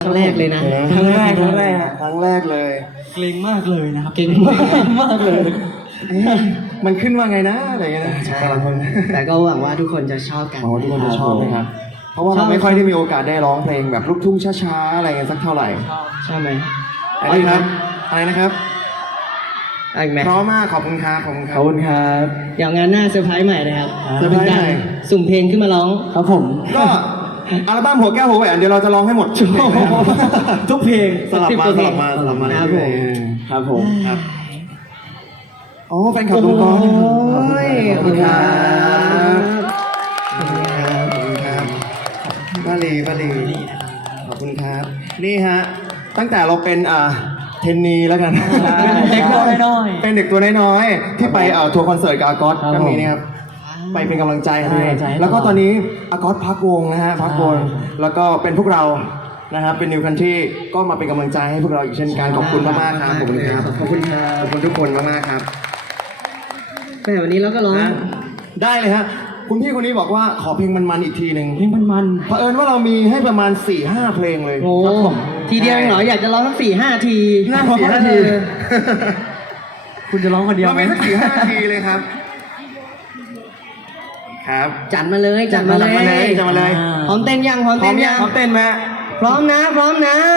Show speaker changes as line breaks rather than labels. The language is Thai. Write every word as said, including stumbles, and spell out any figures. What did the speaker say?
รั้งแรกเลยนะ
ครั้งแรกครั้งแรกฮะครั้งแรกเลย
เกรงมากเลยนะครับ
เก่งมาก
มากเลยเอ๊ะมันขึ้นว่าไงนะอะไรอย่างเงี้ยนะ
ใช่
แต่ละคน
แต่ก็หวังว่าทุกคนจะชอบกัน
อ๋อทุกคนจะชอบไหมครับ เพราะว่าเราไม่ค่อยได้มีโอกาสได้ร้องเพลงแบบลูกทุ่งช้าๆอะไรเงี้ยสักเท่าไหร่
ชอบไหม
อะไรครับ อะไรนะครับ
เอาอีกไหม
เพราะมากขอบคุณครับขอบคุณค
ข
รั
อ
บบ
คุณครับ
เดี๋ยวงานหน้าเซอร์ไพรส์ใหม่เลยครับ
เซอร์ไพรส์ใหม่
สุ่มเพลงขึ้นมาร้อง
ครับผม
ก็อัลบั้มหัวแก้วหัวแหวนเดี๋ยวเราจะร้องให้หมดทุกเพลงนะครับ
ทุกเพลง
สลับมาสลับมาสลับมา
ครับผม
ครับผม
ครับอ๋อแฟนคลับลุงก้อนขอบคุณครับขอบคุณครับขอบคุณครับป้าลีป้าลีขอบคุณครับนี่ฮะตั้งแต่เราเป็นอ่าเทนนีแล้วกัน
เด็กตัวน้อยๆ
เป็นเด็กตัวน้อยๆที่ไปเอ่อทัวร์คอนเสิร์ตกับอากอส
ครับ
ก็มีนี่ครับไปเป็นกำลังใจให้
ใช่ใช่
แล้วก็ตอนนี้อากอสพักวงนะฮะพักวง
ใช่
แล้วก็เป็นพวกเรานะครับเป็นนิวคันที่ก็มาเป็นกำลังใจให้พวกเราอีกเช่นกันขอบคุณมากๆครับขอบคุณครับ
ขอบคุณครับ
ขอบคุณทุกคนมากๆครับ
แต่วันนี้เราก็ร้อง
นะได้เลยฮะคุณพี่คนนี้บอกว่าขอเพลงมันๆอีกทีหนึ่ง
เพลงมัน
เผอิญว่าเรามีให้ประมาณ4ี่ห้าเพลงเลย
โอ้ทีเดียวเองเหรออยากจะร้องสักสี่ห้าที
น่าสี่ห้าที
ๆคุณจะร้องคนเดียว
เรา
ไหม
มีสักสี่ห้าทีเลยครับ ครับ
จัดมาเลยจัดมาเล
จัดมาเลย
ย
จัดมาเลย
พร้อมเต้นยังพร้อม
พร้อ
เต้
ม
น
ยั
ยัง ง
พร้อมเต้นไหม
พร้อมนะพร้อมนะ